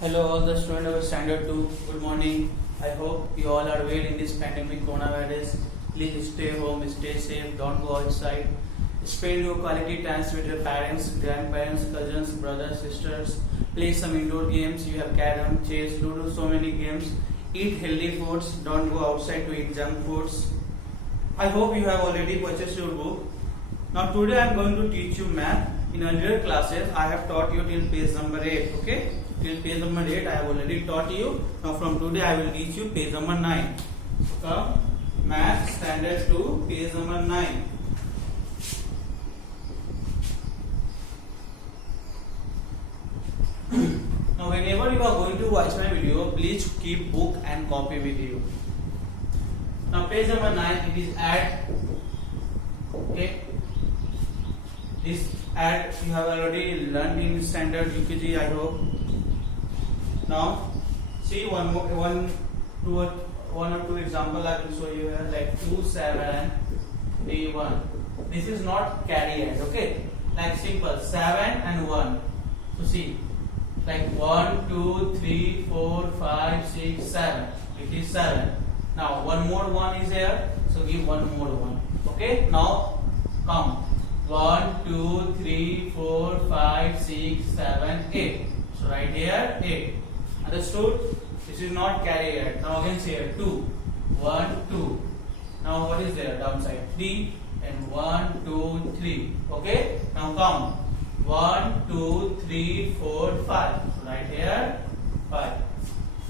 Hello, all the students of Standard 2. Good morning. I hope you all are well in this pandemic coronavirus. Please stay home, stay safe, don't go outside. Spend your quality times with your parents, grandparents, cousins, brothers, sisters. Play some indoor games. You have carom, chess, ludo, so many games. Eat healthy foods. Don't go outside to eat junk foods. I hope you have already purchased your book. Now today I am going to teach you math. In earlier classes I have taught you till page number 8. Okay. Till page number 8 I have already taught you. Now from today I will teach you page number 9. Come, Math Standard 2, page number 9. Now whenever you are going to watch my video, please keep book and copy with you. Now page number 9, it is add. Okay. This add you have already learned in standard UKG, I hope. Now see one or two example I will show you here, like 2, 7, 3, 1. This is not carry add, okay? Like simple 7 and 1. So see, like 1, 2, 3, 4, 5, 6, 7. It is 7. Now one more 1 is here, so give one more 1. Okay? Now count 1, 2, 3, 4, 5, 6, 7, 8. So right here 8. Understood? This is not carry add. Now again say here 2, 1, 2. Now what is there? Downside 3 and 1, 2, 3. Okay? Now count 1, 2, 3, 4, 5. So right here 5.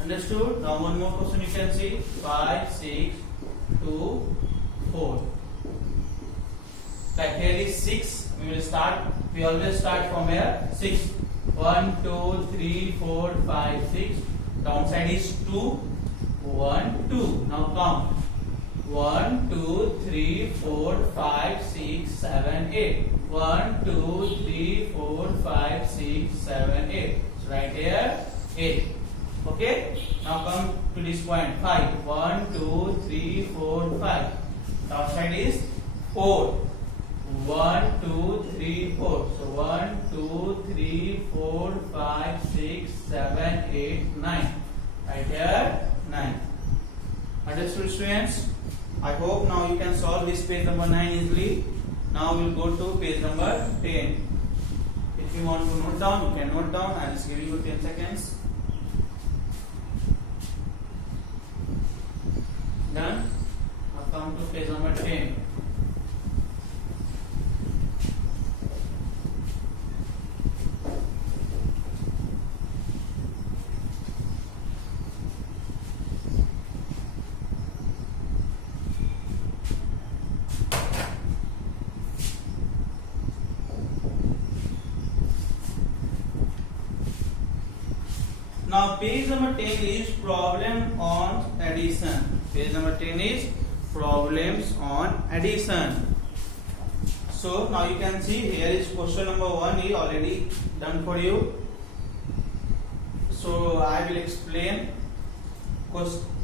Understood? Now one more question you can see 5, 6, 2, 4. Like here is 6. We will start. We always start from here 6. 1, 2, 3, 4, 5, 6. Downside is 2, 1, 2. Now count 1, 2, 3, 4, 5, 6, 7, 8. 1, 2, 3, 4, 5, 6, 7, 8. So right here 8. Okay. Now come to this point 5. 1, 2, 3, 4, 5. Downside is 4. 1, 2, 3, 4. So 1, 2, 3, 4, 5, 6, 7, 8, 9. Right here 9. Understood, students? I hope now you can solve this page number 9 easily. Now we will go to page number 10. If you want to note down, you can note down. I am just giving you 10 seconds. Done? Now come to page number 10. Now page number 10 is problem on addition. Page number 10 is problems on addition. So now you can see here is question number 1 is already done for you. So I will explain.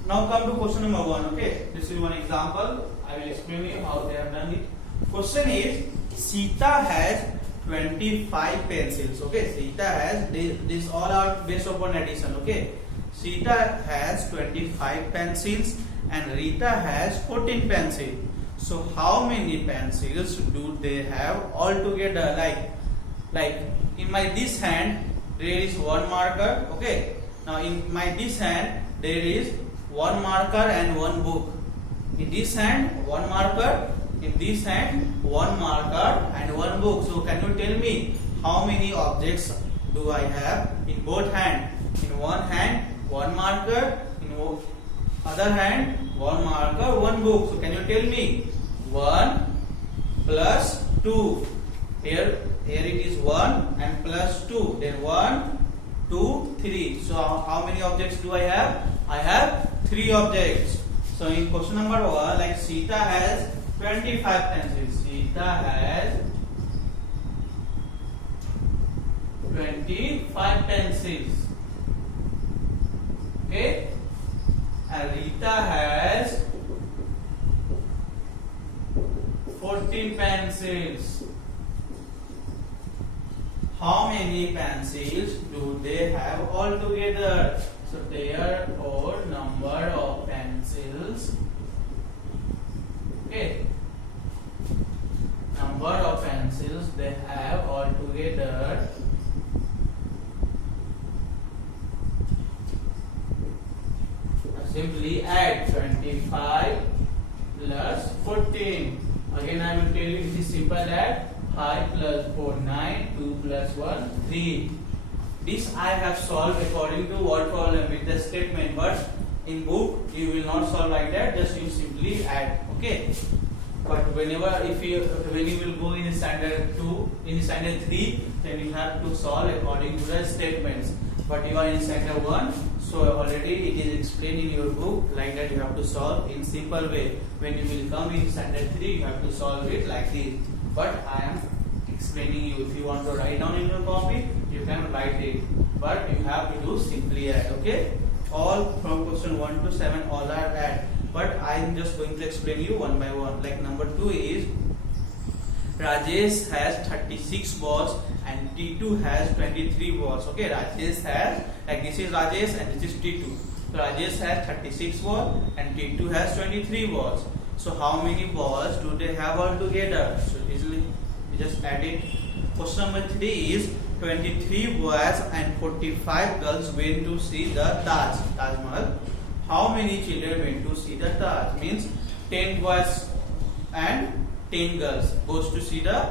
Now come to question number 1. Okay, this is one example. I will explain you how they have done it. Question is Sita has 25 pencils. Okay, Sita has this all are based upon addition. Okay, Sita has 25 pencils and Rita has 14 pencils. So how many pencils do they have all together? Like in my this hand there is one marker. Okay, now in my this hand there is one marker and one book. In this hand one marker. In this hand, one marker and one book. So can you tell me how many objects do I have in both hands? In one hand, one marker. In other hand, one marker, one book. So can you tell me 1 plus 2? Here it is 1 and plus 2. Then 1, 2, 3. So how many objects do I have? I have 3 objects. So in question number 1, like Sita has 25 pencils. Sita has 25 pencils. Okay. And Rita has 14 pencils. how many pencils do they have altogether? So their or number of pencils. Okay. Number of pencils they have altogether. Simply add 25 plus 14. Again I will tell you it is simple add. 5 plus 4 9, 2 plus 1 3. This I have solved according to word problem with the statement, but in book you will not solve like that, just you simply add. Okay. But when you will go in standard 2, in standard 3, then you have to solve according to the statements. But you are in standard 1, so already it is explained in your book like that you have to solve in simple way. When you will come in standard 3, you have to solve it like this. But I am explaining you. If you want to write down in your copy, you can write it. But you have to do simply add. Okay? All from question 1 to 7 all are add. But I am just going to explain you one by one. Like number 2 is Rajesh has 36 balls and T2 has 23 balls. Okay, Rajesh has, like this is Rajesh and this is T2. So Rajesh has 36 balls and T2 has 23 balls. So how many balls do they have altogether? So easily we just add it. Question number 3 is 23 boys and 45 girls went to see the Taj Mahal. How many children went to see the Taj? Means 10 boys and 10 girls goes to see the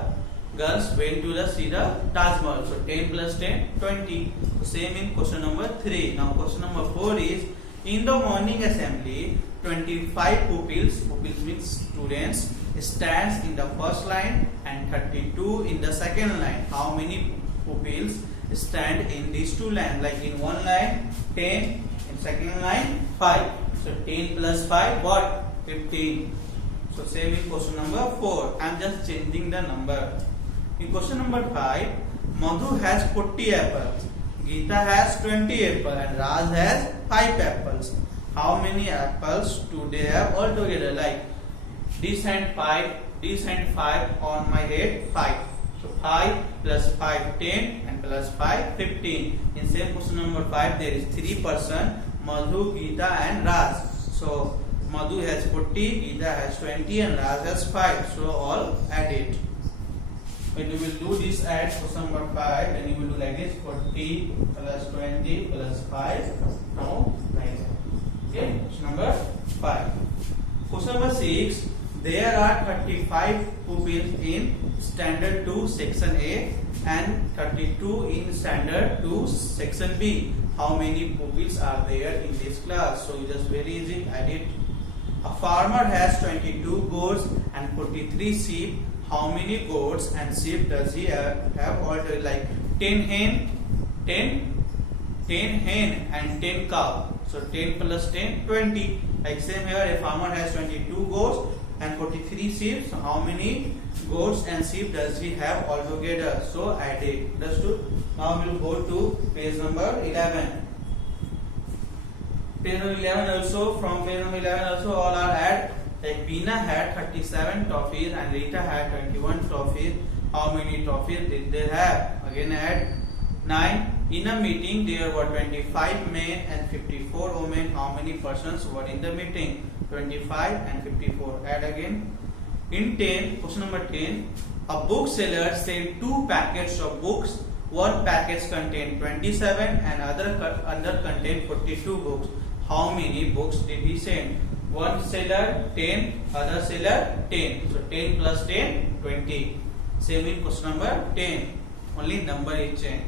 girls went to see the Taj Mahal. So 10 plus 10 20. So same in question number 3. Now question number 4 is in the morning assembly 25 pupils means students stands in the first line and 32 in the second line. How many pupils stand in these two lines? Like in one line 10, in second line 5. So 10 plus 5 what? 15. So same in question number 4. I am just changing the number. In question number 5, Madhu has 40 apples, Geeta has 20 apples and Raj has 5 apples. How many apples do they have altogether? Like this hand 5 on my head 5. So 5 plus 5 10 and plus 5 15. In same question number 5 there is 3 person Madhu, Geeta and Raj. So Madhu has 40, Geeta has 20 and Raj has 5. So all add it. When you will do this add question number 5, then you will do like this 40 plus 20 plus 5. Now like that. Okay, question number 5. Question number 6. There are 35 pupils in standard 2 section A and 32 in standard 2 section B. How many pupils are there in this class? So it is very easy, add it. A farmer has 22 goats and 43 sheep. How many goats and sheep does he have altogether? Like 10 hen and 10 cow. So 10 plus 10 20. Like same here, a farmer has 22 goats and 43 sheep. So how many goats and sheep does he have altogether? So add it. Understood? Now we will go to page number 11. Page number 11 also, from page number 11 also all are add. Like Veena had 37 trophies and Rita had 21 trophies. How many trophies did they have? Again add 9. In a meeting there were 25 men and 54 women. How many persons were in the meeting? 25 and 54. Add again. In 10, question number 10, a bookseller sent 2 packets of books. One package contained 27 and other contained 42 books. How many books did he send? One seller 10, other seller 10. So 10 plus 10, 20. Same in question number 10. Only number is changed.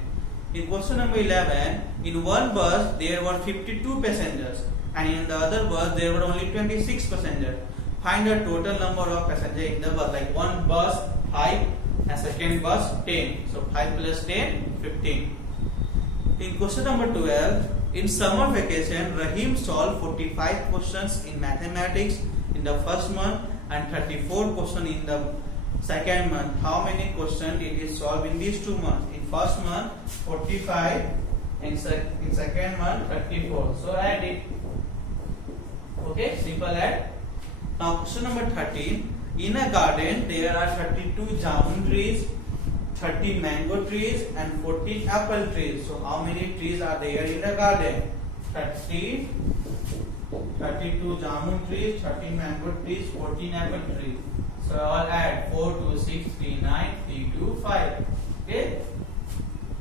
In question number 11, in one bus there were 52 passengers and in the other bus there were only 26 passengers. Find the total number of passengers in the bus. Like one bus 5 and second bus 10. So 5 plus 10, 15. In question number 12, in summer vacation, Rahim solved 45 questions in mathematics in the first month and 34 questions in the second month. How many questions did he solve in these 2 months? In first month 45, in second month 34. So add it. Okay, simple add. Now question number 13. In a garden there are 32 jamun trees, 30 mango trees and 14 apple trees. So how many trees are there in the garden? 32 jamun trees, 13 mango trees, 14 apple trees. So I'll add 4, 2, 6, 3, 9, 3, 2, 5. Okay.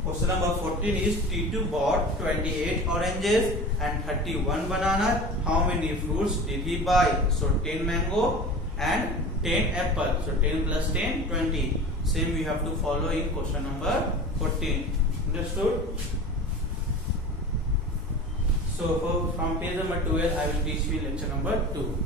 Question number 14 is T2 bought 28 oranges and 31 bananas. How many fruits did he buy? So 10 mango and 10 apple. So 10 plus 10, 20. Same we have to follow in question number 14. Understood? So from page number 12 I will teach you lecture number 2.